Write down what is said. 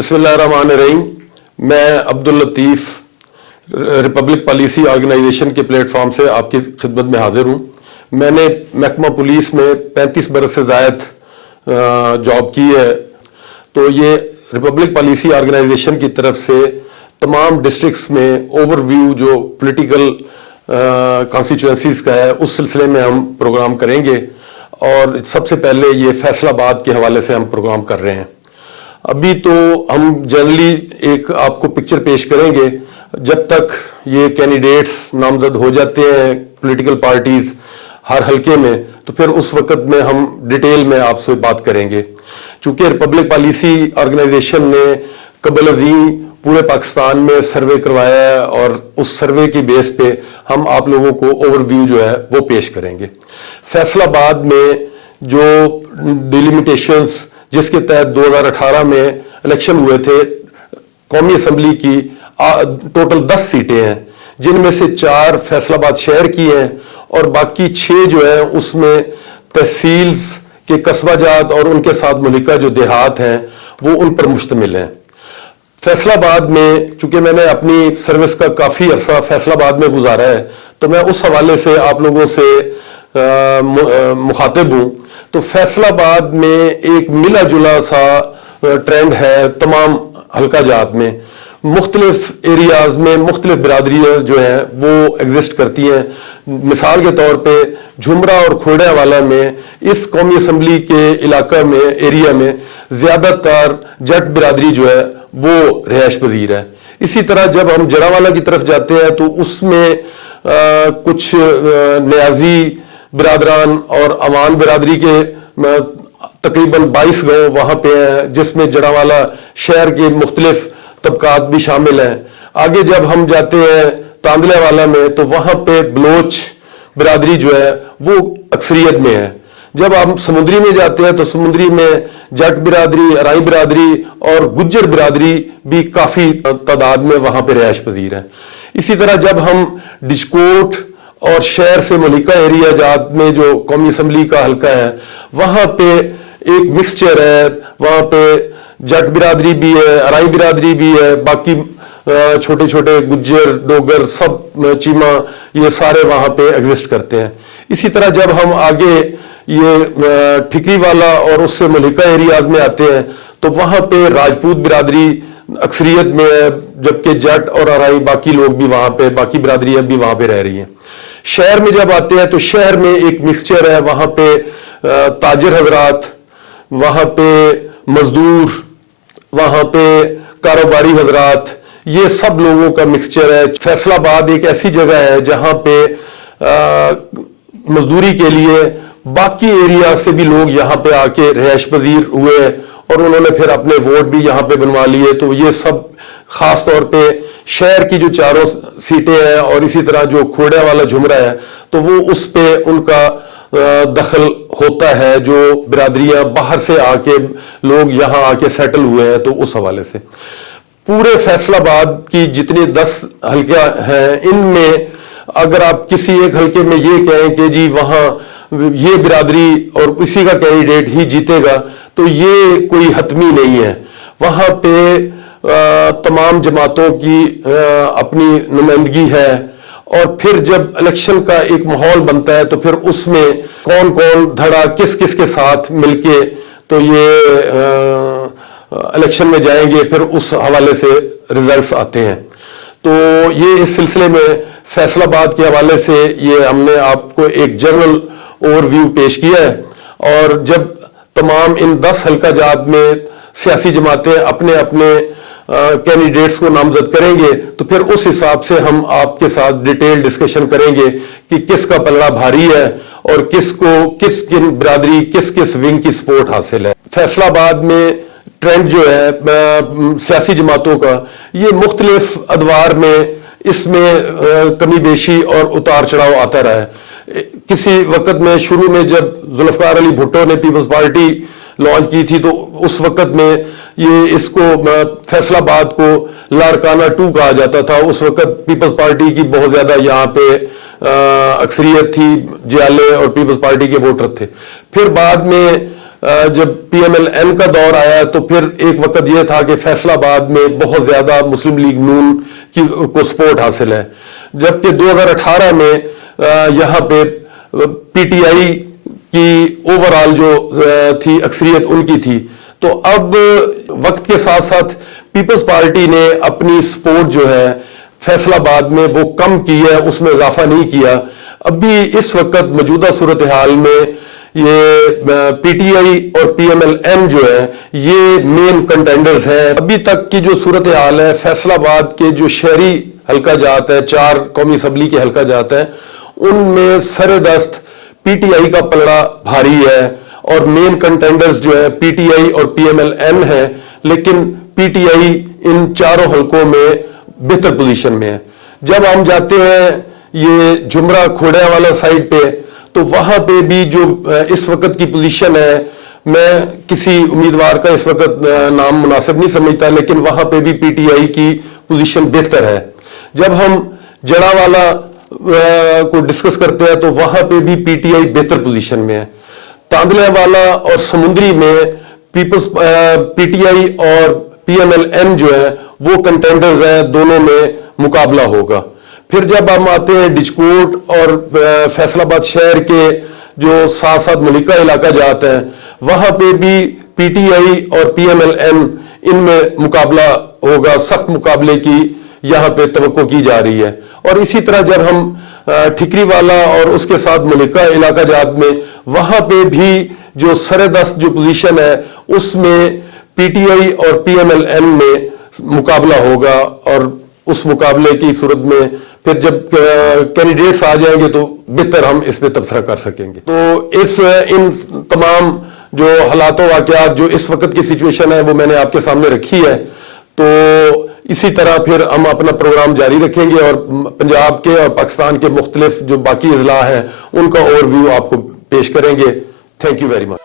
बिस्मिल्लाहिर्रहमानिर्रहीम। मैं Abdul Latif Republic policy organisation के प्लेटफॉर्म से आपकी खिदमत में हाजिर हूँ। मैंने महकमा पुलिस में 35 बरस से ज़ायद जॉब की है। तो ये रिपब्लिक पॉलिसी ऑर्गेनाइजेशन की तरफ से तमाम डिस्ट्रिक्ट्स में ओवरव्यू जो पॉलिटिकल कॉन्स्टिट्यूएंसीज़ का है उस सिलसिले में हम प्रोग्राम करेंगे। और सबसे पहले ये फैसलाबाद के हवाले से हम प्रोग्राम कर रहे हैं। अभी तो हम जनरली एक आपको पिक्चर पेश करेंगे। जब तक ये कैंडिडेट्स नामजद हो जाते हैं पॉलिटिकल पार्टीज हर हलके में, तो फिर उस वक्त में हम डिटेल में आपसे बात करेंगे। चूंकि रिपब्लिक पॉलिसी ऑर्गेनाइजेशन ने कबल अज़ीम पूरे पाकिस्तान में सर्वे करवाया है और उस सर्वे की बेस पे हम आप लोगों को ओवरव्यू जो है वो पेश करेंगे। फैसलाबाद में जो डिलिमिटेशंस जिसके तहत 2018 में इलेक्शन हुए थे, कौमी असम्बली की टोटल 10 सीटें हैं, जिनमें से 4 फैसलाबाद शहर की हैं और बाकी 6 जो है उसमें तहसील्स के कस्बाजात और उनके साथ मुलिका जो देहात हैं वो उन पर मुश्तमिल हैं। फैसलाबाद में चूंकि मैंने अपनी सर्विस का काफ़ी अरसा फैसलाबाद में गुजारा है, तो मैं उस हवाले से आप लोगों से मुखातिब हूँ। तो फैसलाबाद में एक मिला जुला सा ट्रेंड है तमाम हल्का जात में। मुख्तलिफ एरियाज में मुख्तलिफ बिरादरियाँ जो हैं वो एग्जिस्ट करती हैं। मिसाल के तौर पे झुमरा और खोड़ियावाला में इस कौमी असम्बली के इलाका में एरिया में ज़्यादातर जट बिरादरी जो है वो रिहाइश पजीर है। इसी तरह जब हम जड़ावाला की तरफ जाते हैं तो उसमें कुछ न्याजी बिरादरान और अवान बिरादरी के तकरीबन 22 गाँव वहाँ पे हैं, जिसमें जड़ावाला शहर के मुख्तलिफ तबकात भी शामिल हैं। आगे जब हम जाते हैं तांदलेवाला में तो वहाँ पे बलोच बिरादरी जो है वो अक्सरियत में है। जब हम समुद्री में जाते हैं तो समुद्री में जट बिरादरी, अराई बिरादरी और गुज्जर बिरादरी भी काफ़ी तादाद में वहाँ पे रिहाइश पजीर है। इसी तरह जब हम डिस्कोट और शहर से मलिका एरिया जात में जो कौमी असम्बली का हल्का है वहाँ पे एक मिक्सचर है। वहाँ पे जट बिरादरी भी है, अराई बिरादरी भी है, बाकी छोटे छोटे गुज्जर, डोगर, सब चीमा, ये सारे वहाँ पे एग्जिस्ट करते हैं। इसी तरह जब हम आगे ये ठिकरी वाला और उससे मलिका एरियाज में आते हैं तो वहाँ पे राजपूत बिरादरी अक्सरियत में है, जबकि जट और अराई बाकी लोग भी वहाँ पे, बाकी बिरादरियाँ भी वहाँ पे रह रही हैं। शहर में जब आते हैं तो शहर में एक मिक्सचर है। वहाँ पे ताजिर हजरात, वहाँ पे मजदूर, वहाँ पे कारोबारी हजरात, ये सब लोगों का मिक्सचर है। फैसलाबाद एक ऐसी जगह है जहाँ पे मजदूरी के लिए बाकी एरिया से भी लोग यहाँ पे आके रिहाइश पजीर हुए और उन्होंने फिर अपने वोट भी यहाँ पे बनवा लिए। तो ये सब खास तौर पे शहर की जो 4 सीटें हैं और इसी तरह जो खोड़िया वाला झुमरा है तो वो उस पे उनका दखल होता है। जो बिरादरियां बाहर से आके लोग यहाँ आके सेटल हुए हैं, तो उस हवाले से पूरे फैसलाबाद की जितनी 10 हल्के हैं इनमें अगर आप किसी एक हल्के में ये कहें कि जी वहाँ ये बिरादरी और इसी का कैंडिडेट ही जीतेगा, तो ये कोई हतमी नहीं है। वहाँ पे तमाम जमातों की अपनी नुमाइंदगी है और फिर जब इलेक्शन का एक माहौल बनता है तो फिर उसमें कौन कौन धड़ा किस किस के साथ मिलके तो ये इलेक्शन में जाएंगे, फिर उस हवाले से रिजल्ट्स आते हैं। तो ये इस सिलसिले में फैसलाबाद के हवाले से ये हमने आपको एक जनरल ओवरव्यू पेश किया है। और जब तमाम इन 10 हल्का जात में सियासी जमातें अपने अपने कैंडिडेट्स को नामजद करेंगे तो फिर उस हिसाब से हम आपके साथ डिटेल डिस्कशन करेंगे कि किसका पलड़ा भारी है और किसको किस किन बिरादरी किस किस विंग की सपोर्ट हासिल है। फैसलाबाद में ट्रेंड जो है सियासी जमातों का ये मुख्तलिफ अदवार में इसमें कमी बेशी और उतार चढ़ाव आता रहा है। किसी वक्त में शुरू में जब जुल्फकार अली भुट्टो ने पीपल्स पार्टी लॉन्च की थी तो उस वक्त में ये इसको फैसलाबाद को लाड़काना 2 कहा जाता था। उस वक्त पीपल्स पार्टी की बहुत ज़्यादा यहाँ पे अक्सरियत थी, जियाले और पीपल्स पार्टी के वोटर थे। फिर बाद में جب پی ایم ایل این کا دور آیا تو پھر ایک وقت یہ تھا کہ فیصل آباد میں بہت زیادہ مسلم لیگ نون کو سپورٹ حاصل ہے، جبکہ 2018 میں یہاں پہ پی ٹی آئی کی اوورال جو تھی اکثریت ان کی تھی. تو اب وقت کے ساتھ ساتھ پیپلز پارٹی نے اپنی سپورٹ جو ہے فیصل آباد میں وہ کم کی ہے، اس میں اضافہ نہیں کیا. ابھی اس وقت موجودہ صورتحال میں یہ پی ٹی آئی اور پی ایم ایل این جو ہے یہ مین کنٹینڈرز ہیں. ابھی تک کی جو صورتحال ہے، فیصل آباد کے جو شہری حلقہ جات ہے، 4 قومی اسمبلی کے حلقہ جات ہیں، ان میں سر دست پی ٹی آئی کا پلڑا بھاری ہے اور مین کنٹینڈرز جو ہے پی ٹی آئی اور پی ایم ایل این ہے. لیکن پی ٹی آئی ان چاروں حلقوں میں بہتر پوزیشن میں ہے. جب ہم جاتے ہیں یہ جمرہ کھوڑیا والا سائڈ پہ تو وہاں پہ بھی جو اس وقت کی پوزیشن ہے، میں کسی امیدوار کا اس وقت نام مناسب نہیں سمجھتا، لیکن وہاں پہ بھی پی ٹی آئی کی پوزیشن بہتر ہے. جب ہم جڑا والا کو ڈسکس کرتے ہیں تو وہاں پہ بھی پی ٹی آئی بہتر پوزیشن میں ہے. تاندلے والا اور سمندری میں پی ٹی آئی اور پی ایم ایل این جو ہے وہ کنٹینڈرز ہیں، دونوں میں مقابلہ ہوگا. پھر جب ہم آتے ہیں ڈچکوٹ اور فیصل آباد شہر کے جو ساتھ ساتھ ملکہ علاقہ جاتے ہیں، وہاں پہ بھی پی ٹی آئی اور پی ایم ایل این ان میں مقابلہ ہوگا. سخت مقابلے کی یہاں پہ توقع کی جا رہی ہے. اور اسی طرح جب ہم ٹھکری والا اور اس کے ساتھ ملکہ علاقہ جات میں، وہاں پہ بھی جو سر دست جو پوزیشن ہے اس میں پی ٹی آئی اور پی ایم ایل این میں مقابلہ ہوگا. اور اس مقابلے کی صورت میں پھر جب کینڈیڈیٹس آ جائیں گے تو بہتر ہم اس پہ تبصرہ کر سکیں گے. تو ان تمام جو حالات و واقعات جو اس وقت کی سچویشن ہے وہ میں نے آپ کے سامنے رکھی ہے. تو اسی طرح پھر ہم اپنا پروگرام جاری رکھیں گے اور پنجاب کے اور پاکستان کے مختلف جو باقی اضلاع ہیں ان کا اوور ویو آپ کو پیش کریں گے. Thank you very much.